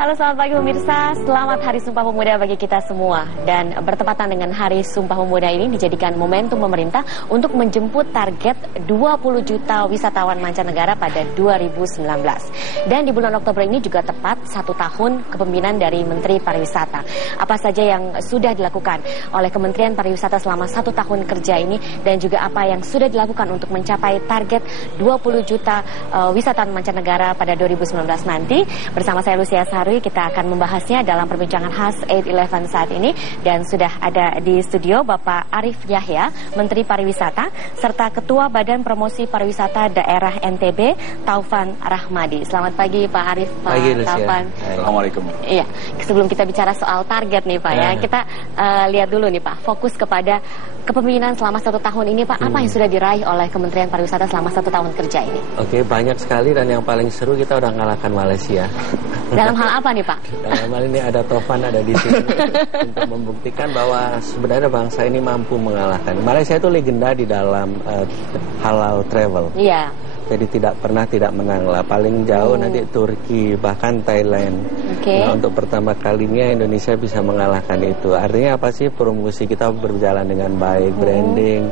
Halo selamat pagi pemirsa, selamat Hari Sumpah Pemuda bagi kita semua. Dan bertepatan dengan Hari Sumpah Pemuda ini dijadikan momentum pemerintah untuk menjemput target 20 juta wisatawan mancanegara pada 2019. Dan di bulan Oktober ini juga tepat 1 tahun kepemimpinan dari Menteri Pariwisata. Apa saja yang sudah dilakukan oleh Kementerian Pariwisata selama 1 tahun kerja ini, dan juga apa yang sudah dilakukan untuk mencapai target 20 juta wisatawan mancanegara pada 2019 nanti. Bersama saya Lucia Sari, kita akan membahasnya dalam perbincangan khas 8-11 saat ini. Dan sudah ada di studio Bapak Arif Yahya, Menteri Pariwisata, serta Ketua Badan Promosi Pariwisata Daerah NTB, Taufan Rahmadi. Selamat pagi Pak Arif, Pak Taufan. Assalamualaikum. Iya, sebelum kita bicara soal target nih Pak ya, kita lihat dulu nih Pak, fokus kepada kepemimpinan selama 1 tahun ini Pak. Apa yang sudah diraih oleh Kementerian Pariwisata selama 1 tahun kerja ini? Oke, banyak sekali, dan yang paling seru kita udah ngalahkan Malaysia. Dalam hal apa nih Pak? Dalam hal ini ada Taufan ada di sini untuk membuktikan bahwa sebenarnya bangsa ini mampu mengalahkan. Malaysia itu legenda di dalam halal travel. Iya. Jadi tidak pernah tidak menang lah. Paling jauh nanti Turki, bahkan Thailand. Nah, untuk pertama kalinya Indonesia bisa mengalahkan itu. Artinya apa sih? Promosi kita berjalan dengan baik, branding,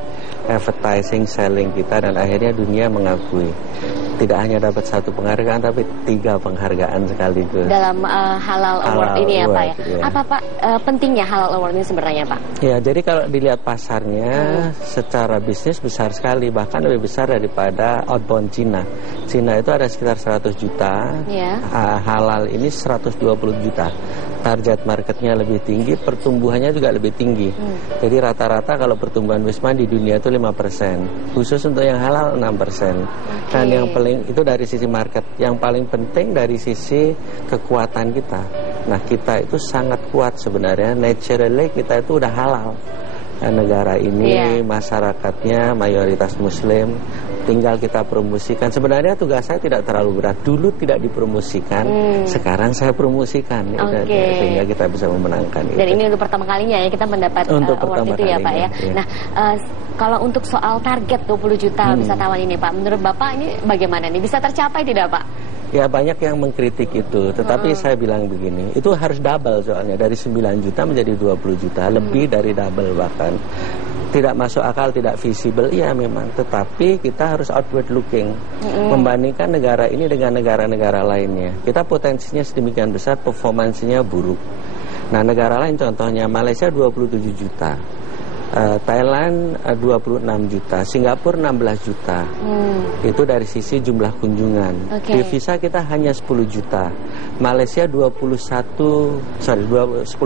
advertising, selling kita, dan akhirnya dunia mengakui. Tidak hanya dapat 1 penghargaan, tapi 3 penghargaan sekaligus. Dalam halal award ini ya Pak ya. Ya. Apa Pak pentingnya halal award ini sebenarnya Pak? Ya, jadi kalau dilihat pasarnya secara bisnis besar sekali, bahkan lebih besar daripada outbound Cina. Cina itu ada sekitar 100 juta, halal ini 120 juta. Target marketnya lebih tinggi, pertumbuhannya juga lebih tinggi. Jadi rata-rata kalau pertumbuhan wisman di dunia itu 5%, khusus untuk yang halal 6%. Dan yang paling itu dari sisi market, yang paling penting dari sisi kekuatan kita. Nah, kita itu sangat kuat sebenarnya, naturally kita itu udah halal. Negara ini masyarakatnya mayoritas muslim, tinggal kita promosikan. Sebenarnya tugas saya tidak terlalu berat. Dulu tidak dipromosikan, sekarang saya promosikan, sehingga kita bisa memenangkan. Dan ini untuk pertama kalinya ya kita mendapat award itu ya Pak ya. Nah, kalau untuk soal target 20 juta wisatawan ini Pak, menurut Bapak ini bagaimana nih? Bisa tercapai tidak Pak? Ya, banyak yang mengkritik itu, tetapi saya bilang begini, itu harus double soalnya, dari 9 juta menjadi 20 juta, lebih dari double bahkan. Tidak masuk akal, tidak visible, iya memang, tetapi kita harus outward looking, membandingkan negara ini dengan negara-negara lainnya. Kita potensinya sedemikian besar, performansinya buruk. Nah, negara lain contohnya Malaysia 27 juta, Thailand 26 juta, Singapura 16 juta. Itu dari sisi jumlah kunjungan. Devisa kita hanya 10 juta. Malaysia 10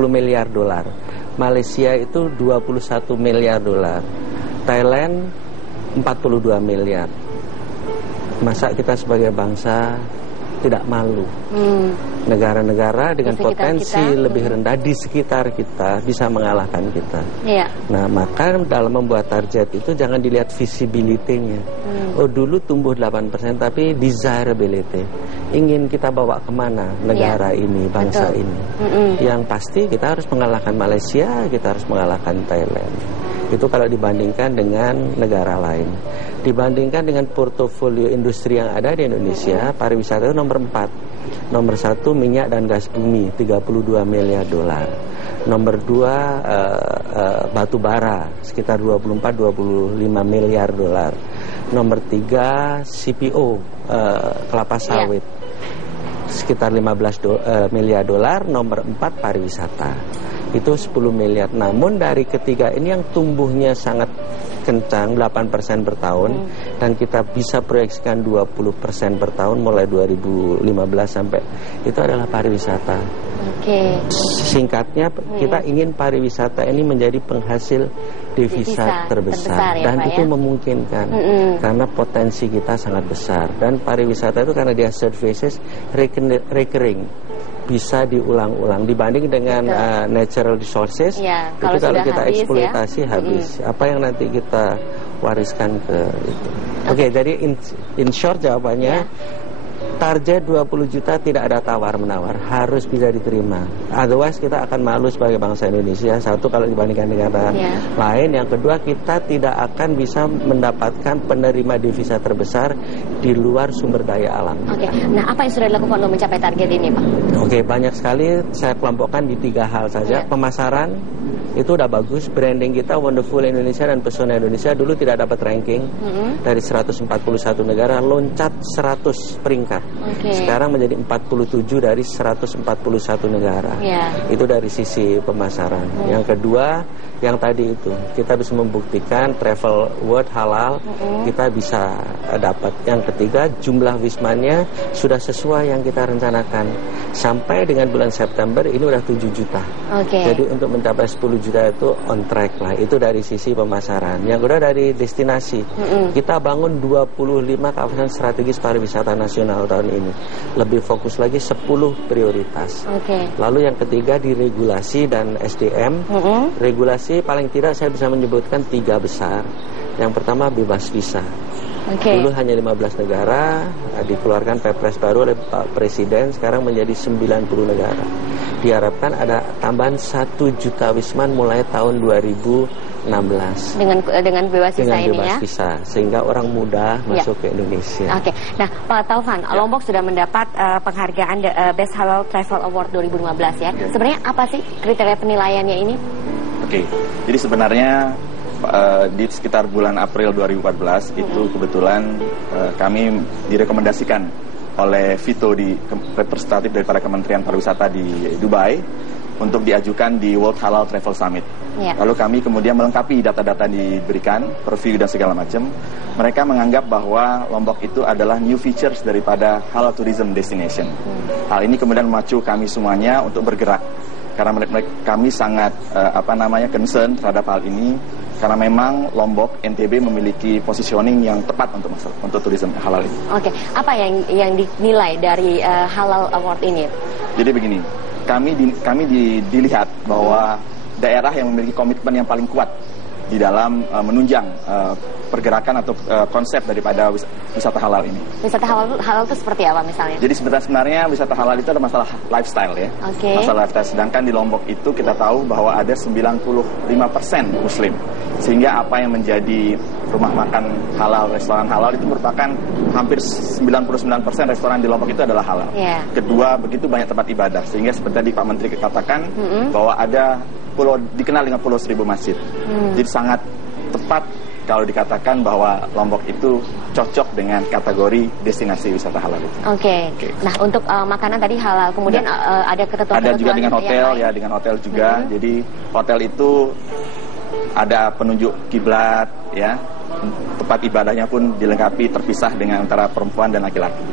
miliar dolar. Malaysia itu 21 miliar dolar. Thailand 42 miliar. Masa kita sebagai bangsa tidak malu? Negara-negara dengan potensi lebih rendah di sekitar kita bisa mengalahkan kita. Nah, maka dalam membuat target itu jangan dilihat visibility-nya. Oh, dulu tumbuh 8%, tapi desirability. Ingin kita bawa kemana negara ini, bangsa ini. Yang pasti kita harus mengalahkan Malaysia, kita harus mengalahkan Thailand. Itu kalau dibandingkan dengan negara lain. Dibandingkan dengan portofolio industri yang ada di Indonesia, pariwisata itu nomor 4. Nomor 1 minyak dan gas bumi, 32 miliar dolar. Nomor 2 batu bara, sekitar 24-25 miliar dolar. Nomor 3 CPO, kelapa sawit, sekitar 15 miliar dolar. Nomor 4 pariwisata, itu 10 miliar. Namun dari ketiga ini yang tumbuhnya sangat kencang, 8% per tahun, dan kita bisa proyeksikan 20% per tahun mulai 2015 sampai, itu adalah pariwisata. Singkatnya, kita ingin pariwisata ini menjadi penghasil devisa terbesar, dan itu memungkinkan karena potensi kita sangat besar. Dan pariwisata itu karena dia services recurring, bisa diulang-ulang dibanding dengan natural resources. Itu kalau kita eksploitasi habis. Apa yang nanti kita wariskan ke itu. Jadi in short jawabannya, target 20 juta tidak ada tawar-menawar, harus bisa diterima. Otherwise kita akan malu sebagai bangsa Indonesia. Satu, kalau dibandingkan negara lain. Yang kedua, kita tidak akan bisa mendapatkan penerima devisa terbesar di luar sumber daya alam. Oke. Nah, apa yang sudah dilakukan untuk mencapai target ini, Pak? Oke, banyak sekali. Saya kelompokkan di 3 hal saja. Pemasaran itu udah bagus. Branding kita Wonderful Indonesia dan Pesona Indonesia dulu tidak dapat ranking. Dari 141 negara loncat 100 peringkat. Sekarang menjadi 47 dari 141 negara. Itu dari sisi pemasaran. Yang kedua, yang tadi itu kita bisa membuktikan travel word halal kita bisa dapat. Yang ketiga, jumlah wismanya sudah sesuai yang kita rencanakan. Sampai dengan bulan September ini udah 7 juta. Jadi untuk mencapai 10 juta itu on track lah. Itu dari sisi pemasaran. Yang kedua dari destinasi. Kita bangun 25 kawasan strategis pariwisata nasional tahun ini. Lebih fokus lagi 10 prioritas. Lalu yang ketiga di regulasi dan SDM. Regulasi paling tidak saya bisa menyebutkan 3 besar. Yang pertama bebas visa. Dulu hanya 15 negara, dikeluarkan Perpres baru oleh Pak Presiden, sekarang menjadi 90 negara. Diharapkan ada tambahan 1 juta wisman mulai tahun 2016. Dengan bebas visa ini ya? Bebas visa, sehingga orang muda masuk ke Indonesia. Nah Pak Taufan, Lombok sudah mendapat penghargaan Best Halal Travel Award 2015 ya. Sebenarnya apa sih kriteria penilaiannya ini? Jadi sebenarnya di sekitar bulan April 2014 itu kebetulan kami direkomendasikan oleh Vito di representatif daripada Kementerian Pariwisata di Dubai untuk diajukan di World Halal Travel Summit. Lalu kami kemudian melengkapi data-data diberikan, review dan segala macam. Mereka menganggap bahwa Lombok itu adalah new features daripada halal tourism destination. Hal ini kemudian memacu kami semuanya untuk bergerak. Karena kami sangat concern terhadap hal ini. Karena memang Lombok, NTB memiliki positioning yang tepat untuk turisme halal ini. Apa yang dinilai dari Halal Award ini? Jadi begini, kami dilihat bahwa daerah yang memiliki komitmen yang paling kuat di dalam menunjang pergerakan atau konsep daripada wisata halal ini. Wisata halal itu seperti apa misalnya? Jadi sebenarnya wisata halal itu ada masalah lifestyle ya. Masalah lifestyle. Sedangkan di Lombok itu kita tahu bahwa ada 95% Muslim. Sehingga apa yang menjadi rumah makan halal, restoran halal itu merupakan hampir 99% restoran di Lombok itu adalah halal. Kedua, begitu banyak tempat ibadah. Sehingga seperti tadi Pak Menteri katakan bahwa ada pulau dikenal dengan Pulau Seribu Masjid. Jadi sangat tepat kalau dikatakan bahwa Lombok itu cocok dengan kategori destinasi wisata halal itu. Nah untuk makanan tadi halal, kemudian ada ketentuan. Ada juga dengan hotel ya, dengan hotel juga. Jadi hotel itu ada penunjuk kiblat ya. Tempat ibadahnya pun dilengkapi terpisah dengan antara perempuan dan laki-laki.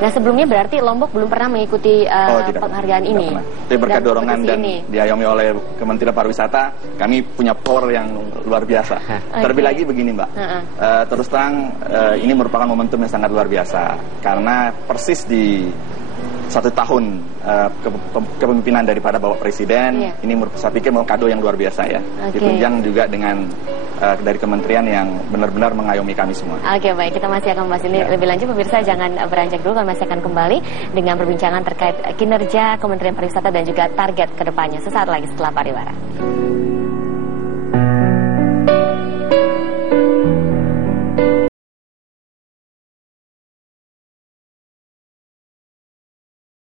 Nah sebelumnya berarti Lombok belum pernah mengikuti penghargaan ini. Tapi berkat dorongan dan diayomi oleh Kementerian Pariwisata, kami punya power yang luar biasa. Terlebih lagi begini Mbak, terus terang ini merupakan momentum yang sangat luar biasa. Karena persis di 1 tahun kepemimpinan daripada Bapak Presiden, ini saya pikir mau kado yang luar biasa ya. Ditunjang juga dengan dari kementerian yang benar-benar mengayomi kami semua. Baik, kita masih akan membahas ini lebih lanjut. Pemirsa jangan beranjak dulu, kami masih akan kembali dengan perbincangan terkait kinerja Kementerian Pariwisata dan juga target kedepannya sesaat lagi setelah pariwara.